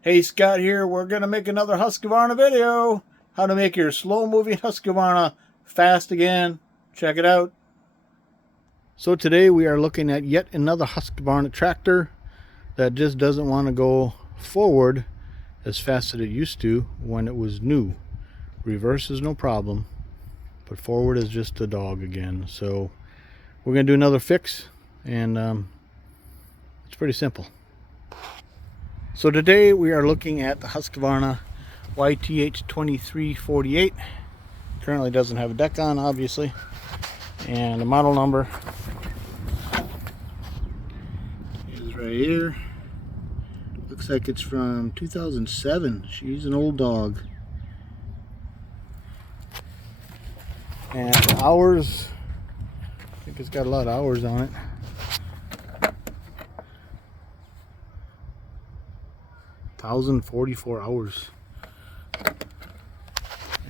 Hey, Scott here. We're going to make another Husqvarna video. How to make your slow-moving Husqvarna fast again. Check it out. So today we are looking at yet another Husqvarna tractor that just doesn't want to go forward as fast as it used to when it was new. Reverse is no problem, but forward is just a dog again. So we're going to do another fix, and it's pretty simple. So today we are looking at the Husqvarna YTH2348. Currently doesn't have a deck on, obviously, and the model number is right here. Looks like it's from 2007. She's an old dog. And the hours, I think it's got a lot of hours on it. 1,044 hours.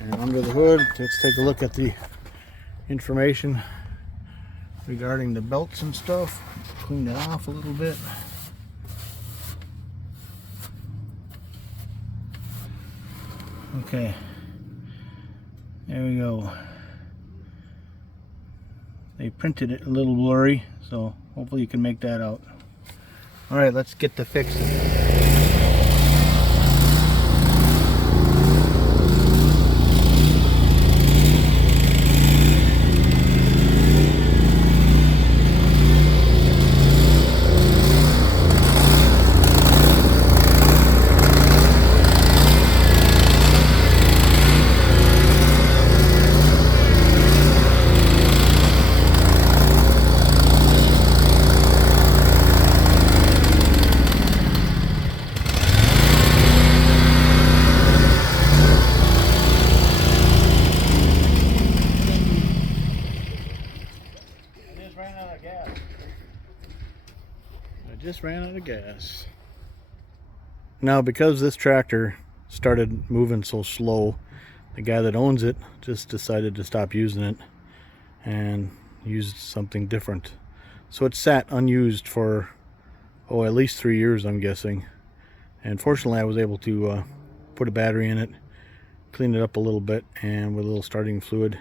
And under the hood, let's take a look at the information regarding the belts and stuff. Clean it off a little bit. Okay, there we go. They printed it a little blurry, so hopefully you can make that out. All right, let's get to fixing. Just ran out of gas. Now, because this tractor started moving so slow, the guy that owns it just decided to stop using it and used something different. So it sat unused for at least 3 years, I'm guessing. And fortunately I was able to put a battery in it, clean it up a little bit, and with a little starting fluid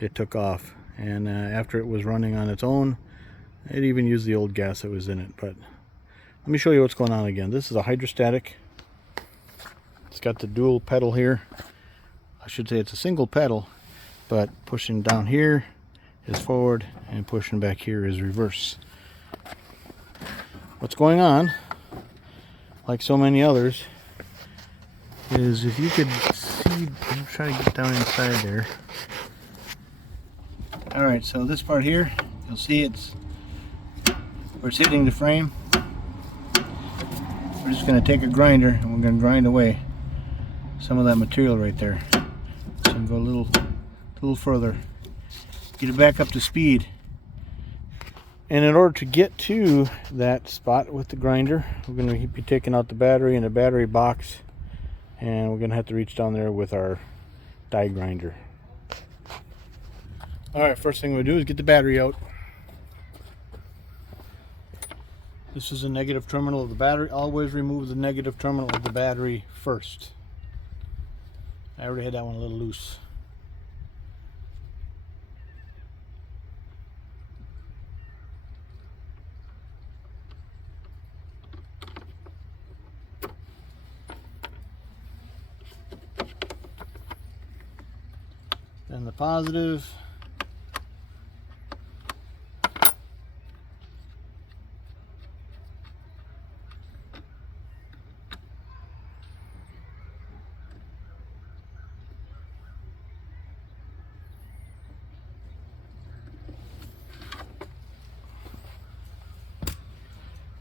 it took off. And after it was running on its own, it even used the old gas that was in it. But let me show you what's going on again. This is a hydrostatic. It's got the dual pedal here. I should say it's a single pedal, but pushing down here is forward and pushing back here is reverse. What's going on, like so many others, is if you could see, I'm trying to get down inside there. Alright, so this part here, you'll see it's where it's hitting the frame. We're just going to take a grinder and we're going to grind away some of that material right there. So go a little further, get it back up to speed. And in order to get to that spot with the grinder, we're going to be taking out the battery and the battery box, and we're going to have to reach down there with our die grinder. Alright, first thing we do is get the battery out. This is a negative terminal of the battery. Always remove the negative terminal of the battery first. I already had that one a little loose. Then the positive.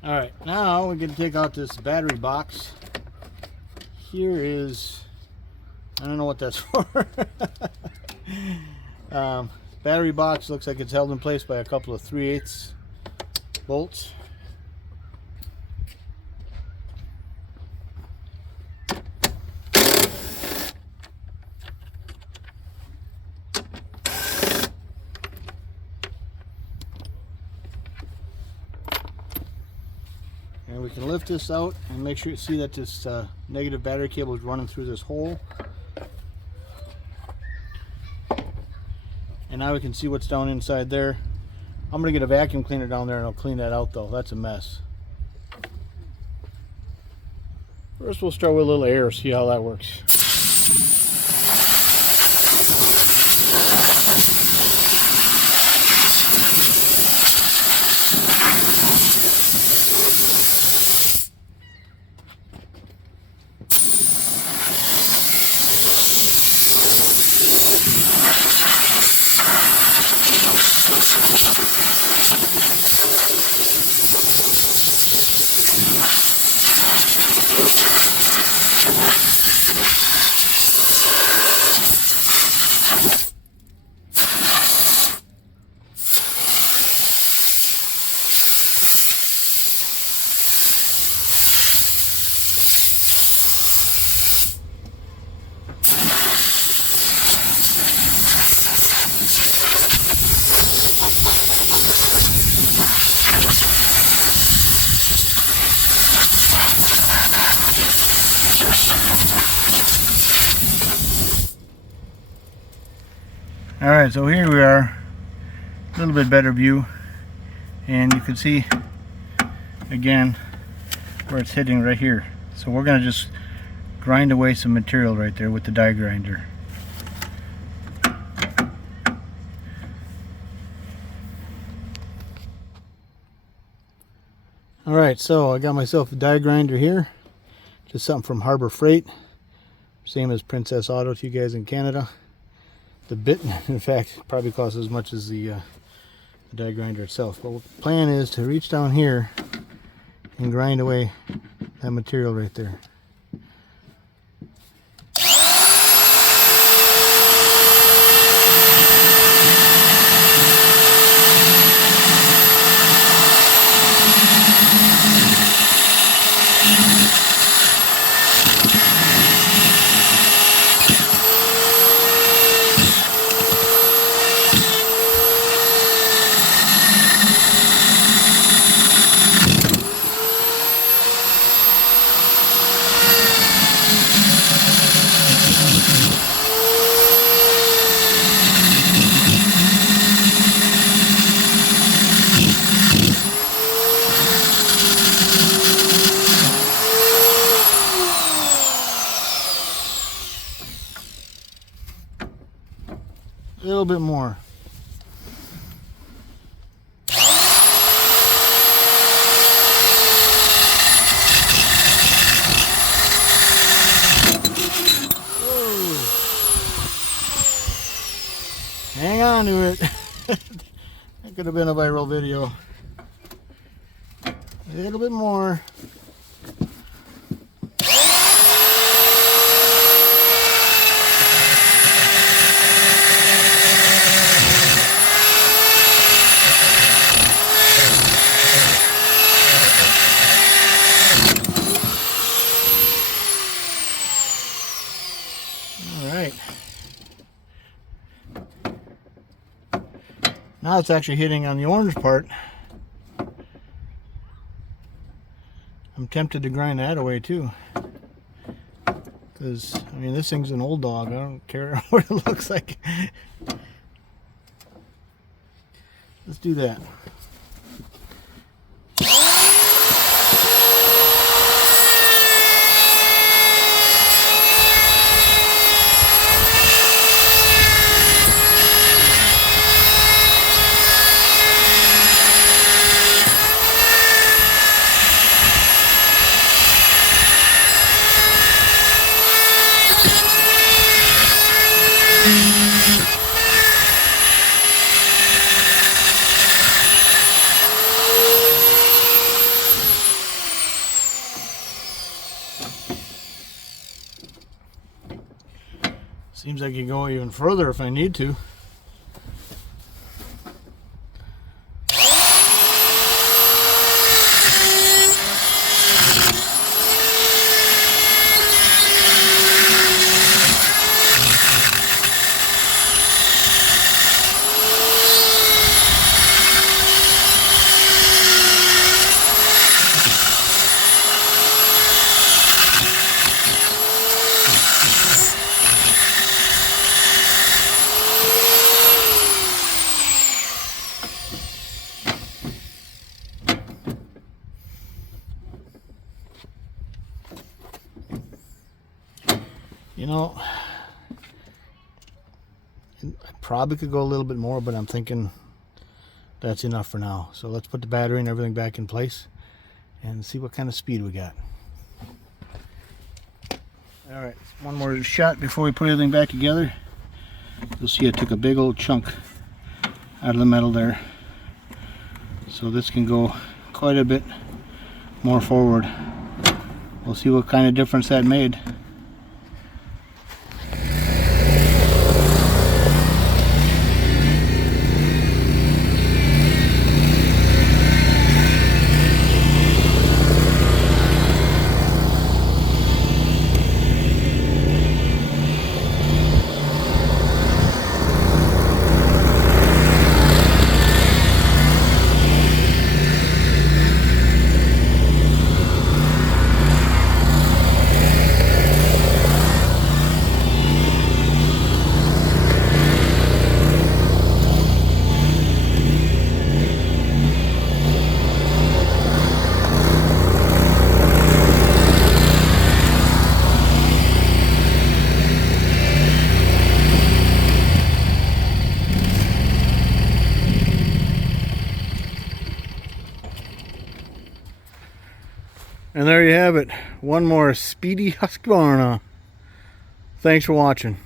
Alright, now we're going to take out this battery box. Here is, I don't know what that's for. Battery box looks like it's held in place by a couple of 3/8 bolts. we can lift this out and make sure you see that this negative battery cable is running through this hole. And now we can see what's down inside there. I'm going to get a vacuum cleaner down there and I'll clean that out though. That's a mess. First we'll start with a little air, see how that works. Alright, so here we are, a little bit better view, and you can see again where it's hitting right here. So we're going to just grind away some material right there with the die grinder. Alright, so I got myself a die grinder here, just something from Harbor Freight, same as Princess Auto to you guys in Canada. The bit, in fact, probably costs as much as the die grinder itself. But the plan is to reach down here and grind away that material right there. A little bit more. Whoa. Hang on to it. That could have been a viral video. A little bit more. Now it's actually hitting on the orange part. I'm tempted to grind that away too. Because, I mean, this thing's an old dog. I don't care what it looks like. Let's do that. Seems like you can go even further if I need to. You know, I probably could go a little bit more, but I'm thinking that's enough for now. So let's put the battery and everything back in place and see what kind of speed we got. All right, one more shot before we put everything back together. You'll see I took a big old chunk out of the metal there. So this can go quite a bit more forward. We'll see what kind of difference that made. And there you have it. One more speedy Husqvarna. Thanks for watching.